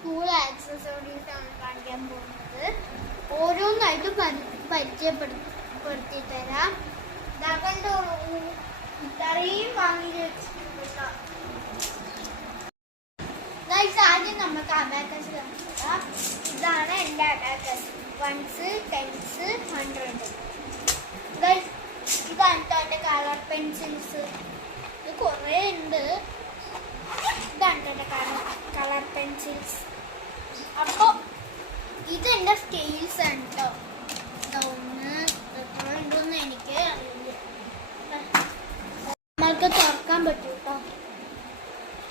School accessories ആണ് കാണിക്കാൻ പോകുന്നത്. ഓരോന്നായിട്ട് പരിചയപ്പെടുത്തി തരാം. ഇത്രയും വാങ്ങി വെച്ചിട്ടുണ്ട്. ആദ്യം നമുക്ക് അബാക്കസ് കാണിക്കാം. ഇതാണ് എൻ്റെ അബാക്കസ്. 1s 10s 100. ഇതാണ് എൻ്റെ കളർ പെൻസിൽസ്. ഇത് കുറേ ഉണ്ട്. ഇതാണ് എൻ്റെ കളർ പെൻസിൽസ്. അപ്പോൾ ഇതെൻ്റെ സ്കെയിൽസ് ആണ് കേട്ടോ. ഒന്ന് എത്ര ഉണ്ടോന്ന് എനിക്ക് അറിയില്ല. നമ്മൾക്ക് തുറക്കാൻ പറ്റും കേട്ടോ.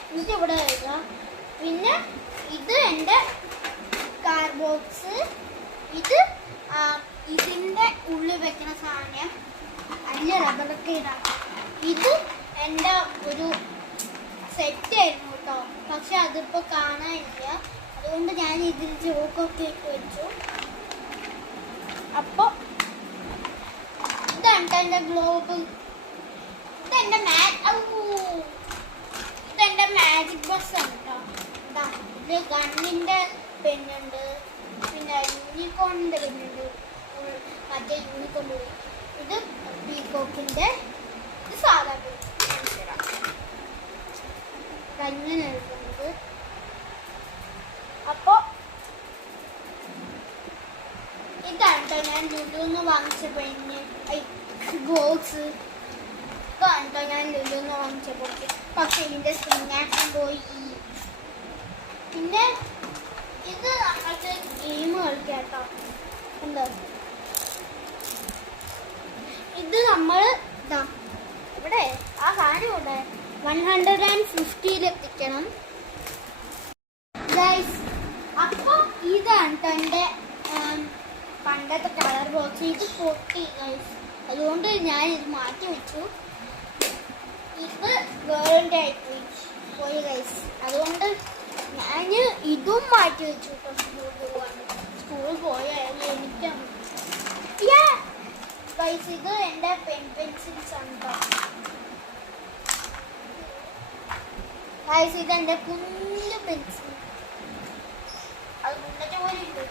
എന്നിട്ട് ഇവിടെ വരിക. പിന്നെ ഇത് എൻ്റെ കാർ ബോക്സ്. ഇതിൻ്റെ ഉള്ളിൽ വെക്കുന്ന സാധനം അതിൽ റബ്ബറൊക്കെ ഇടാം. ഇത് എൻ്റെ ഒരു സെറ്റ് ആയിരുന്നു കേട്ടോ. പക്ഷെ അതിപ്പോൾ കാണാനില്ല. അതുകൊണ്ട് ഞാൻ ഇതിൽ ചോക്കൊക്കെ ഇട്ട് വെച്ചു. അപ്പോൾ ഇതാണ് എൻ്റെ ഗ്ലോബ്. ഇതെൻ്റെ മാജിക് ബസ് ആണ് കേട്ടോ. ഇത് ഗണ്ണിൻ്റെ പെണ്ണുണ്ട്. പിന്നെ യൂണിക്കോണിൻ്റെ പെണ്ണുണ്ട്. മറ്റേ യൂണിക്കോൺ പോയി. ഇത് പീകോക്കിൻ്റെ. ഇത് സാധാ കഞ്ഞിന് എഴുതുന്നത്. അപ്പോൾ ഇതാണ് കേട്ടോ ഞാൻ ലുലുന്ന് വാങ്ങിച്ച പെണ്ണ് ബോക്സ്. ഇതാണ് കേട്ടോ ഞാൻ ലുലുന്ന് വാങ്ങിച്ച ബോക്സ്. പക്ഷെ ഇതിൻ്റെ സ്പിന്നാക്ഷൻ പോയി. പിന്നെ ഇത് നമ്മൾക്ക് ഗെയിം കളിക്കാം കേട്ടോ. എന്താ ഇത് നമ്മൾ ഇവിടെ ആ സാധനം ഇവിടെ 150 എത്തിക്കണം. അപ്പോൾ ഇതാണ് എൻ്റെ പണ്ടത്തെ കളർ ബോക്സ്. ഇത് പൊട്ടി ഗൈസ്. അതുകൊണ്ട് ഞാൻ ഇത് മാറ്റി വെച്ചു. ഇത് വേറെ ആയിട്ട് പോയി ഗൈസ്. അതുകൊണ്ട് ഞാൻ ഇതും മാറ്റി വെച്ചു കേട്ടോ. സ്കൂളിൽ പോയാലും എനിക്കാണ് ഗൈസ്. ഇത് എൻ്റെ പെൻസിൽസ് ആണ് കേട്ടോ ഗൈസ്. ഇത് എൻ്റെ കുഞ്ഞു പെൻസിൽ. അത് മുന്നത്തെ പോലെ ഉണ്ട്.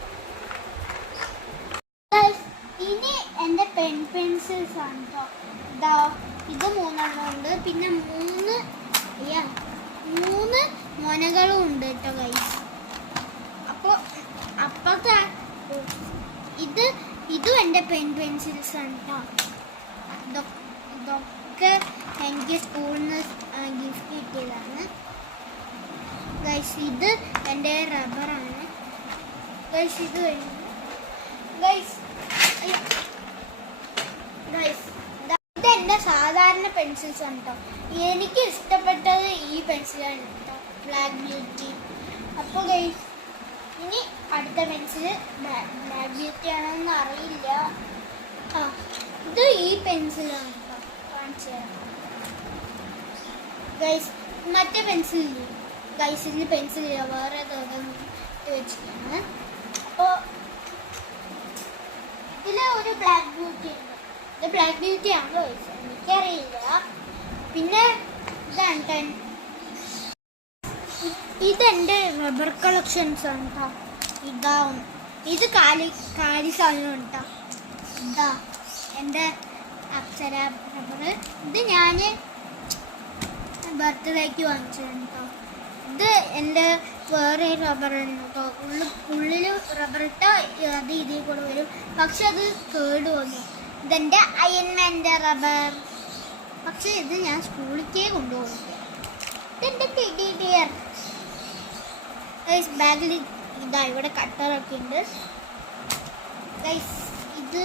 ഇനി എൻ്റെ പെൻസിൽസ് ആണ് കേട്ടോ. ഇത് 3 ഉണ്ട്. പിന്നെ 3 മൊനകളും ഉണ്ട് കേട്ടോ ഗൈസ്. അപ്പോൾ അപ്പോഴത്തെ ഇതും എൻ്റെ പെൻസിൽസ് ആണ് കേട്ടോ. ഇതൊക്കെ എനിക്ക് സ്കൂളിൽ നിന്ന് ഗിഫ്റ്റ് കിട്ടിയതാണ് ഗൈസ്. ഇത് എൻ്റെ റബ്ബറാണ് ഗൈസ്. ഇത് കഴിഞ്ഞു ഗൈസ്. ഇതെൻ്റെ സാധാരണ പെൻസിൽസ് ആണ് കേട്ടോ. എനിക്ക് ഇഷ്ടപ്പെട്ടത് ഈ പെൻസിലാണ് കേട്ടോ, ബ്ലാക്ക് ബ്യൂട്ടി. അപ്പോൾ ഗൈസ് ഇനി അടുത്ത പെൻസിൽ ബ്ലാക്ക് ബ്യൂട്ടി ആണോന്ന് അറിയില്ല. ഇത് ഈ പെൻസിലാണ് കേട്ടോ. കാണിച്ചു തരാം ഗൈസ്. മറ്റേ പെൻസിലില്ല ഗൈസ്. ഇതിൽ പെൻസിലില്ല, വേറെ ഇട്ട് വെച്ചിട്ടാണ്. അപ്പോൾ ഇതിൽ ഒരു ബ്ലാക്ക് ബ്യൂട്ടി ഉണ്ട്. ഇത് ബ്ലാക്ക് ബ്യൂട്ടി ആണോ ഗൈസ് എനിക്കറിയില്ല. പിന്നെ ഇതെൻ്റെ റബ്ബർ കളക്ഷൻസ് ആണ് കേട്ടോ. ഇതാവും ഇത് കാലി സാധനം കേട്ടോ. ഇതാ എൻ്റെ അപ്സര റബ്ബർ. ഇത് ഞാൻ ബർത്ത്ഡേക്ക് വാങ്ങിച്ചതാണ് കേട്ടോ. ഇത് എൻ്റെ വേറെ റബ്ബറാണ് കേട്ടോ. ഉള്ളിൽ റബ്ബർ ഇട്ടാൽ അത് ഇതിൽ കൂടെ വരും. പക്ഷെ അത് കേട് വന്നു. ഇതെൻ്റെ അയൺമാൻ്റെ റബ്ബർ. പക്ഷെ ഇത് ഞാൻ സ്കൂളിലേക്കേ കൊണ്ടുപോകും. ഇതെൻ്റെ ടെഡി ബിയർ ഗൈസ്. ബാഗിൽ ഇതാ ഇവിടെ കട്ടറൊക്കെ ഉണ്ട് ഗൈസ്. ഇത്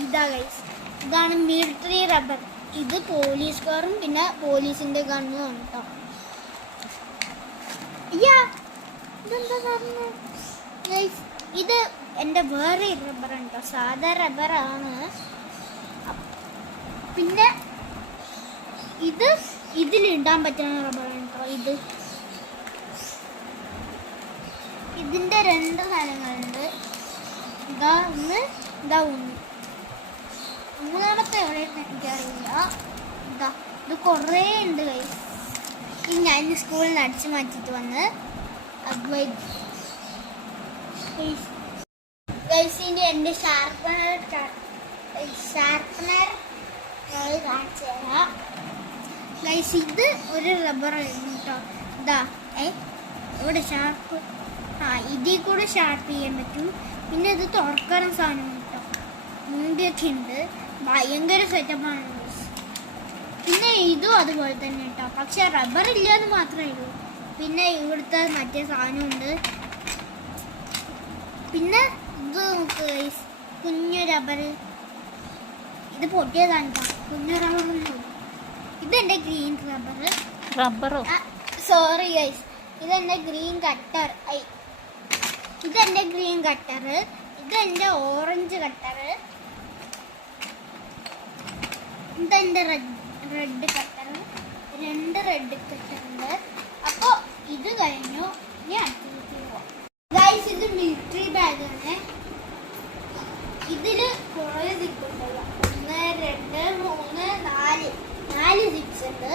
ഇതാ ഗൈസ്. ഇതാണ് മിലിറ്ററി റബ്ബർ. ഇത് പോലീസ് കാറും പിന്നെ പോലീസിൻ്റെ ഗണ്ണും ആണ് കേട്ടോ. ഇതെന്താ സാധനം ഗൈസ്? ഇത് എൻ്റെ വേറെ റബ്ബറാണ് കേട്ടോ. സാധാ റബ്ബറാണ്. പിന്നെ ഇതിലിടാൻ പറ്റുന്ന റബ്ബറാണ് കേട്ടോ. ഇതിൻ്റെ 2 സാധനങ്ങളുണ്ട്. ഇതാ ഒന്ന്, ഇതാ ഒന്ന്. മൂന്നാമത്തെ എവിടെയാണെന്ന് എനിക്കറിയില്ല. ഇത് കുറേ ഉണ്ട് ഗൈസ്. ഞാൻ സ്കൂളിൽ നിന്ന് അടിച്ചു മാറ്റിയിട്ട് വന്ന് ഗൈസിൻ്റെ എൻ്റെ ഷാർപ്പനർ കാണിച്ചു തരാം. ഗൈസ് ഇത് ഒരു റബ്ബറായിരുന്നു കേട്ടോ. ഇതാ ഇവിടെ ഷാർപ്പ് ഇതിൽ കൂടെ ഷാർപ്പ് ചെയ്യാൻ പറ്റും. പിന്നെ ഇത് തുറക്കാന സാധനം കേട്ടോ. മുണ്ടിയൊക്കെ ഉണ്ട്. ഭയങ്കര സെറ്റപ്പാണ്. പിന്നെ ഇതും അതുപോലെ തന്നെ കേട്ടോ. പക്ഷെ റബ്ബർ ഇല്ലാന്ന് മാത്രമേ ഉള്ളൂ. പിന്നെ ഇവിടുത്തെ മറ്റേ സാധനമുണ്ട്. പിന്നെ ഇത് നോക്ക് ഗൈസ്, കുഞ്ഞു റബ്ബർ. ഇത് പൊട്ടിയതാണ് കേട്ടോ. കുഞ്ഞു റബ്ബർ. ഇതെന്റെ ഗ്രീൻ റബ്ബറോ സോറി ഗൈസ്, ഇതെന്റെ ഗ്രീൻ കട്ടർ. ഇതെന്റെ ഗ്രീൻ കട്ടർ. ഇതെന്റെ ഓറഞ്ച് കട്ടർ. ഇതെന്റെ റെഡ് കട്ടർ. 2 റെഡ് കട്ടറുണ്ട്. അപ്പോൾ ഇത് കഴിഞ്ഞു. ഇനി അടുത്തേക്ക് പോവാം ഗൈസ്. ഇത് മിലിറ്ററി ബാഗാണ്. ഇതിൽ കുറേ സിപ്പുണ്ടല്ലോ. 1 2 3 4 സിപ്സ് ഉണ്ട്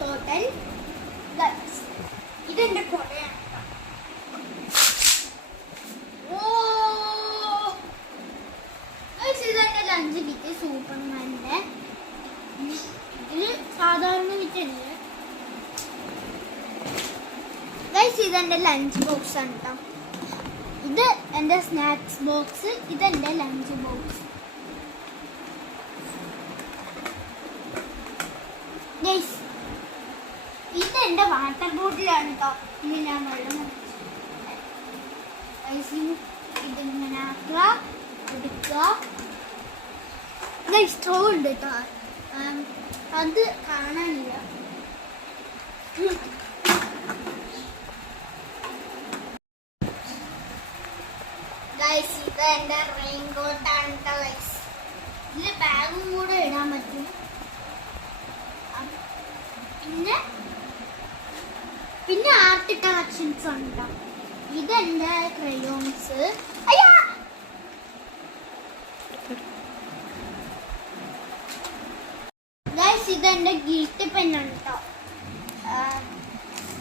ടോട്ടൽ. ഇതെന്റെ കൊടയാണ്. ഇതെന്റെ ലഞ്ച് കിറ്റ് സൂപ്പർമാൻ്റെ. ഇതില് സാധാരണ കിറ്റുണ്ട് ഗൈസ്. ഇതെന്റെ ലഞ്ച് ബോക്സ് ആണ് കേട്ടോ. ഇത് എൻ്റെ സ്നാക്സ് ബോക്സ്. ഇതെന്റെ ലഞ്ച് ബോക്സ് ഗൈസ്. ഇതെന്റെ വാട്ടർ ബോട്ടിലാണ് കേട്ടോ. ഇനി ഞാൻ വെള്ളം ഇതിങ്ങനെ ആക്കുക, എടുക്കുക. സ്ട്രോ ഉണ്ട് കേട്ടോ. അത് കാണാനില്ല. ഗൈസ് ഇത് എൻ്റെ റെയിൻ കോട്ടാണ് കേട്ടോ ഗൈസ്. ഇതിൽ ബാഗും കൂടെ ഇടാൻ പറ്റും. പിന്നെ ആർട്ട് കളക്ഷൻസ് ഉണ്ടോ. ഇതെന്റെ ക്രയോൺസ്. ഗൈസ് ഇതെന്റെ ഗിൽറ്റ് പെന്നാണ് കേട്ടോ.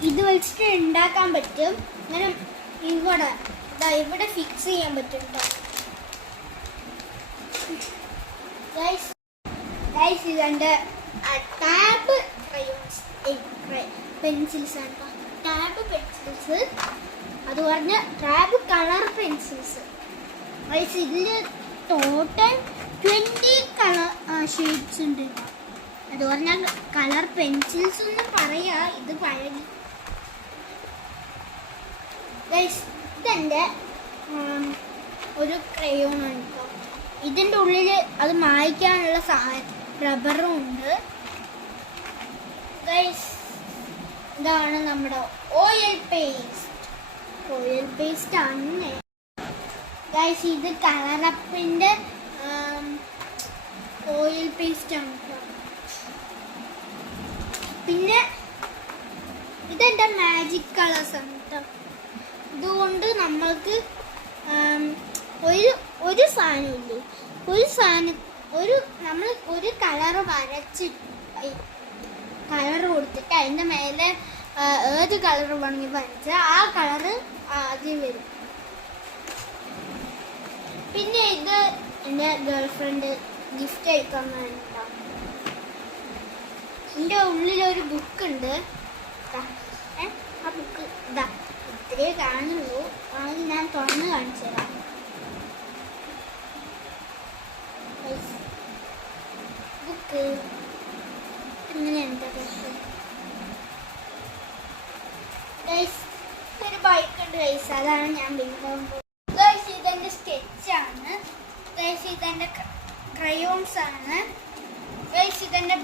ഇത് വെച്ചിട്ട് ഉണ്ടാക്കാൻ പറ്റും. ഇങ്ങനെ ഇവിടെ ഫിക്സ് ചെയ്യാൻ പറ്റും കേട്ടോ. ഗൈസ് ഇതെന്റെ ടാബ് ക്രയോൺസ് പെൻസിൽസ് ആണ്. ടാബ് പെൻസിൽസ് അത് പറഞ്ഞ ടാബ് കളർ പെൻസിൽസ്. ഗൈസ് ഇതിൽ ടോട്ടൽ 20 കളർ ഷെയ്ഡ്സ് ഉണ്ട്. അത് പറഞ്ഞാൽ കളർ പെൻസിൽസ് എന്ന് പറയാ. ഇത് പഴകി ഗൈസ്. ഇതെൻ്റെ ഒരു ക്രയോൺ ആണ് കേട്ടോ. ഇതിൻ്റെ ഉള്ളിൽ അത് മായ്ക്കാനുള്ള റബ്ബറും ഉണ്ട് ഗൈസ്. ഇതാണ് നമ്മുടെ ഓയിൽ പേസ്റ്റ് ആണ് ഗൈസ്. ഇത് കളറപ്പിൻ്റെ ഓയിൽ പേസ്റ്റ് ആണ് കേട്ടോ. പിന്നെ ഇതെൻ്റെ മാജിക് കളേഴ്സ് ആണ് കേട്ടോ. ഇതുകൊണ്ട് നമ്മൾക്ക് ഒരു സാധനമില്ലേ, നമ്മൾ ഒരു കളറ് കളർ കൊടുത്തിട്ട് അതിൻ്റെ മേലെ ഏത് കളർ വേണമെങ്കിൽ വരച്ചാൽ ആ കളറ് ആദ്യം വരും. പിന്നെ ഇത് എൻ്റെ ഗേൾഫ്രണ്ട് ഗിഫ്റ്റ് അയക്കാമെന്നാണ് കേട്ടോ. എൻ്റെ ഉള്ളിലൊരു ബുക്കുണ്ട്. ആ ബുക്ക് ഇതാ ഇത്രയേ കാണുള്ളൂ. അത് ഞാൻ തുറന്ന് കാണിച്ചു തരാം. ബുക്ക് ഇങ്ങനെയുണ്ട്. ഒരു ബൈക്ക് ഉണ്ട് ഗൈസ്. അതാണ് ഞാൻ ബിൽഡാൻ പോകുന്നത് ഗൈസ്. ഇതെൻ്റെ സ്കെച്ചാണ് ഗൈസ്. ഇതെൻ്റെ ക്രയോൺസ് ആണ് ഗൈസ്. ഇതെൻ്റെ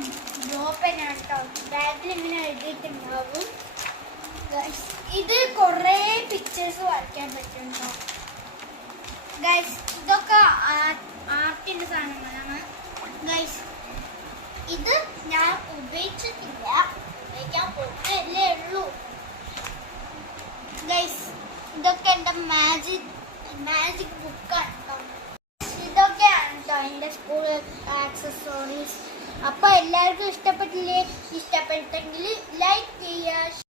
ബ്ലോ പെന്നാണ് കേട്ടോ. ബാഗിൽ ഇങ്ങനെ എഴുതിയിട്ടുണ്ടാവും ഗൈസ്. ഇത് കുറേ പിക്ചേഴ്സ് വരയ്ക്കാൻ പറ്റും കേട്ടോ ഗൈസ്. ഇതൊക്കെ ആർട്ടിൻ്റെ സാധനങ്ങളാണ് ഗൈസ്. ഇത് ഞാൻ ഉപയോഗിച്ചിട്ടില്ല, ഉപയോഗിക്കാൻ പോകുന്നതല്ലേ ഉള്ളൂ ഗൈസ്. ഇതൊക്കെ എൻ്റെ മാജിക് ബുക്കാണ് കേട്ടോ. ഇതൊക്കെയാണ് കേട്ടോ എൻ്റെ സ്കൂൾ ആക്സസറീസ്. അപ്പോൾ എല്ലാവർക്കും ഇഷ്ടപ്പെട്ടില്ലേ? ഇഷ്ടപ്പെട്ടെങ്കിൽ ലൈക്ക് ചെയ്യുക,